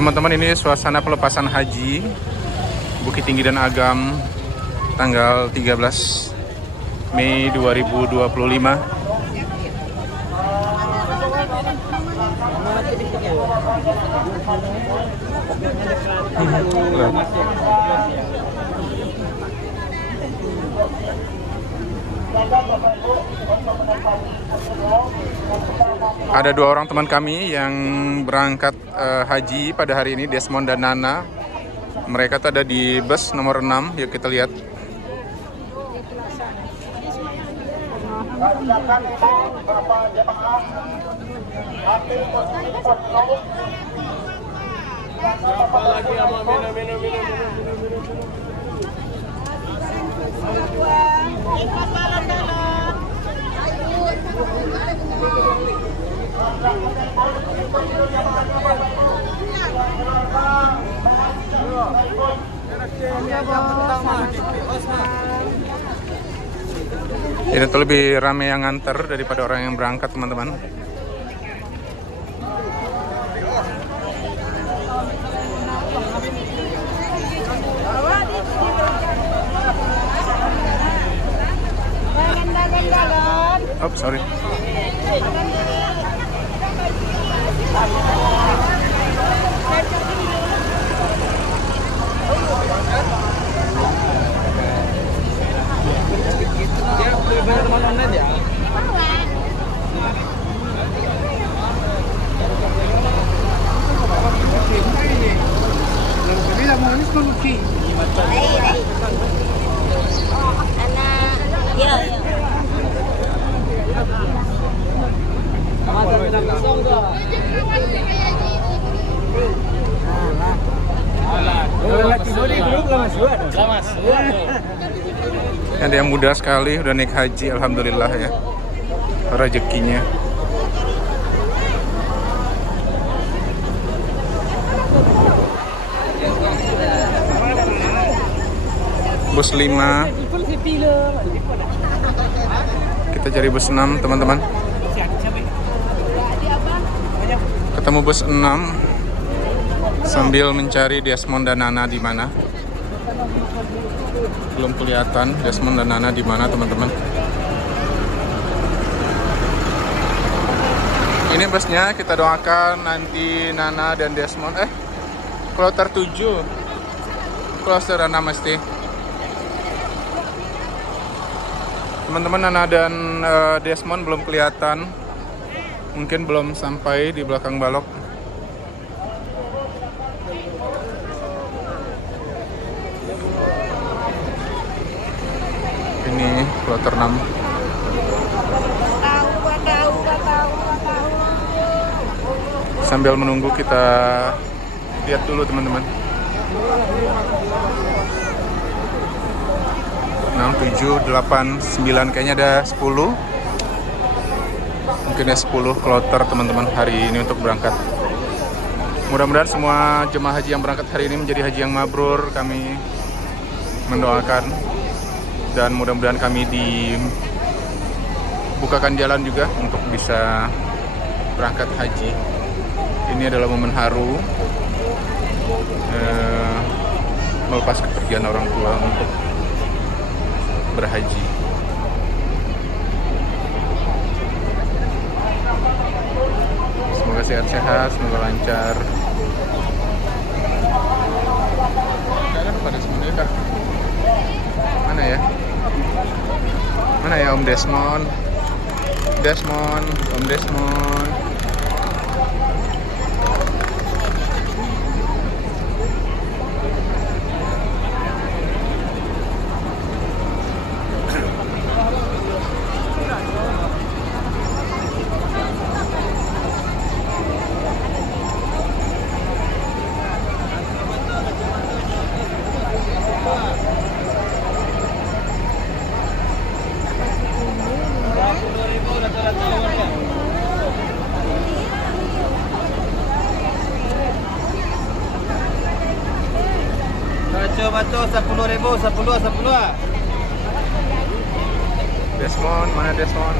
Teman-teman, ini suasana pelepasan haji Bukit Tinggi dan Agam tanggal 13 Mei 2025. Ada dua orang teman kami yang berangkat haji pada hari ini, Desmond dan Nana. Mereka tuh ada di bus nomor 6. Yuk kita lihat. Ini tuh lebih ramai yang nganter daripada orang yang berangkat, teman-teman. Oh, sorry. Ada yang muda sekali udah naik haji, alhamdulillah ya, rezekinya. Bus 5. Kita cari bus 6, teman-teman. Ketemu bus 6 sambil mencari Desmond dan Nana di mana. Belum kelihatan Desmond dan Nana di mana, teman-teman. Ini busnya, kita doakan nanti Nana dan Desmond kloter 7, kloter 6 mesti. Teman-teman, Nana dan Desmond belum kelihatan. Mungkin belum sampai di belakang balok. Ini kloter 6. Sambil menunggu kita lihat dulu, teman-teman. 6, 7, 8, 9, kayaknya ada 10. Mungkin ada 10 kloter, teman-teman, hari ini untuk berangkat. Mudah-mudahan semua jemaah haji yang berangkat hari ini menjadi haji yang mabrur. Kami mendoakan. Dan mudah-mudahan kami dibukakan jalan juga untuk bisa berangkat haji. Ini adalah momen haru melepas kepergian orang tua untuk berhaji. Semoga sehat-sehat, semoga lancar. Kalian pada semuanya, Kak. Mana ya? Mana ya Om Desmond? Om Desmond. Baco 10.000, 10. Desmond, mana Desmond?